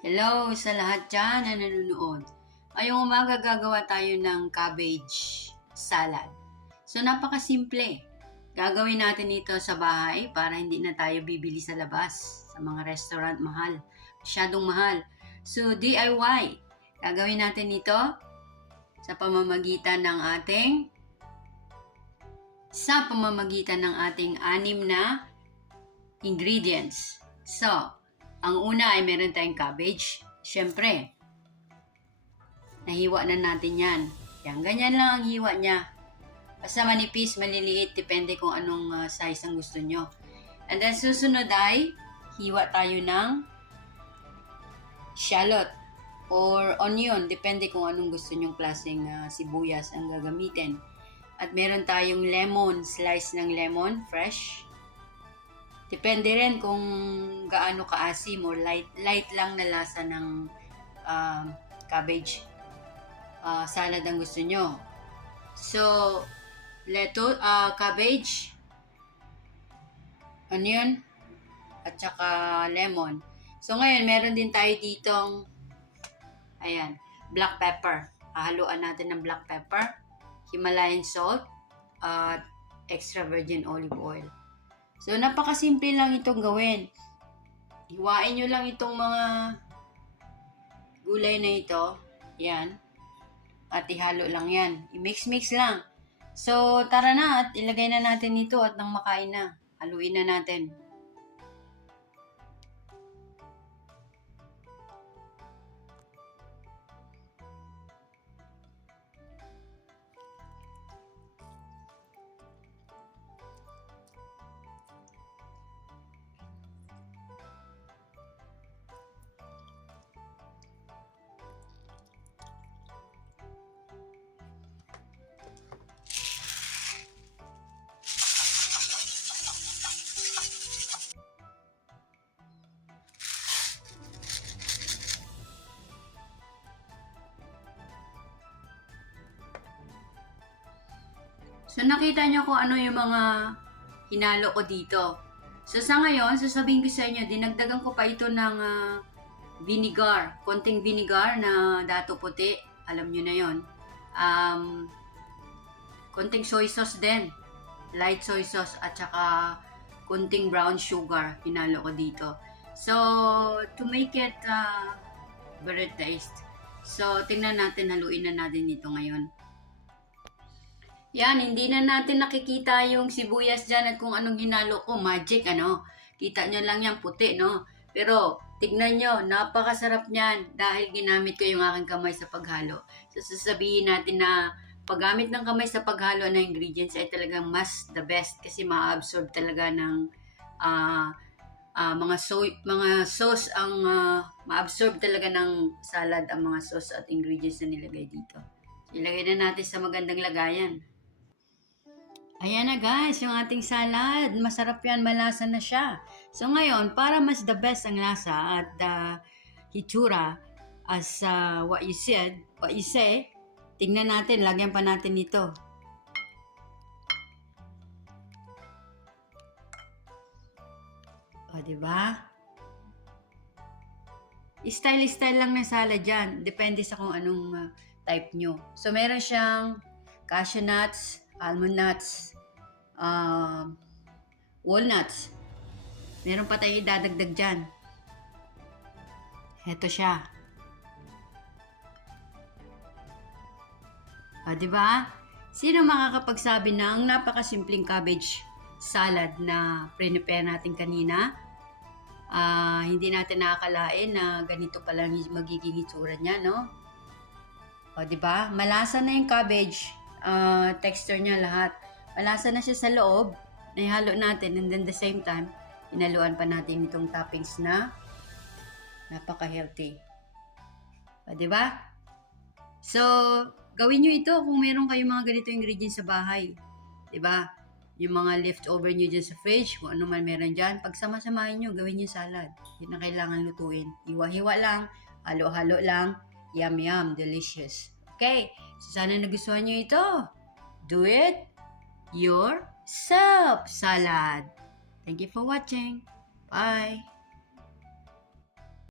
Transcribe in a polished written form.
Hello sa lahat dyan na nanonood. Ngayong umaga gagawa tayo ng cabbage salad. So napakasimple. Gagawin natin ito sa bahay para hindi na tayo bibili sa labas, sa mga restaurant mahal. Masyadong mahal. So DIY. Gagawin natin ito sa pamamagitan ng ating 6 na ingredients. So, ang una ay meron tayong cabbage. Siyempre, nahiwa na natin yan. Yan, ganyan lang ang hiwa niya. Basta manipis, maliliit, depende kung anong size ang gusto nyo. And then susunod ay, hiwa tayo ng shallot or onion, depende kung anong gusto nyong klaseng sibuyas ang gagamitin. At meron tayong lemon, slice ng lemon, fresh. Depende rin kung gaano kaasim or light lang na lasa ng cabbage salad ang gusto nyo. So, cabbage, onion, at saka lemon. So, ngayon, meron din tayo ditong, black pepper. Hahaluan natin ng black pepper, Himalayan salt, at extra virgin olive oil. So, napakasimple lang itong gawin. Hiwain nyo lang itong mga gulay na ito. Yan. At ihalo lang yan. I-mix-mix lang. So, tara na at ilagay na natin ito at nang makain na. Haluin na natin. So, nakita nyo kung ano yung mga hinalo ko dito. So, sa ngayon, sasabihin ko sa inyo, dinagdagan ko pa ito ng vinegar. Konting vinegar na dato puti. Alam nyo na yon. Konting soy sauce din. Light soy sauce at saka konting brown sugar. Hinalo ko dito. So, to make it better taste. So, tingnan natin, haluin na natin ito ngayon. Yan, hindi na natin nakikita yung sibuyas dyan at kung anong hinalo ko. Magic, ano? Kita nyo lang yan, puti, no? Pero, tignan nyo, napakasarap niyan dahil ginamit ko yung aking kamay sa paghalo. So, sasabihin natin na paggamit ng kamay sa paghalo ng ingredients ay talagang mas the best kasi ma-absorb talaga ng mga sauce ang ma-absorb talaga ng salad ang mga sauce at ingredients na nilagay dito. Ilagay na natin sa magandang lagayan. Ayan na guys, yung ating salad. Masarap yan, malasa na siya. So ngayon, para mas the best ang lasa at hitsura as what you say, tingnan natin, lagyan pa natin ito. O, diba? Style lang ng salad yan. Depende sa kung anong type nyo. So meron siyang cashew nuts, almond nuts, walnuts. Meron pa tayong idadagdag dyan. Heto siya. Diba? Sino makakapagsabi na ang napakasimpleng cabbage salad na prepare natin kanina? Hindi natin nakakalain na ganito pala magiging itsura niya, no? Diba? Malasa na yung cabbage. Texture niya lahat. Malasa na siya sa loob. Naihalo natin and then the same time, inaluan pa natin itong toppings na napaka-healthy. Diba? So, gawin nyo ito kung meron kayong mga ganito ingredients sa bahay. Diba? Yung mga leftover nyo dyan sa fridge, kung ano man meron dyan, pagsama-samahin nyo, gawin nyo salad. Yun na kailangan lutuin. Hiwa-hiwa lang, halo-halo lang, yum, delicious. Okay, so sana nagustuhan nyo ito. Do it yourself salad. Thank you for watching. Bye.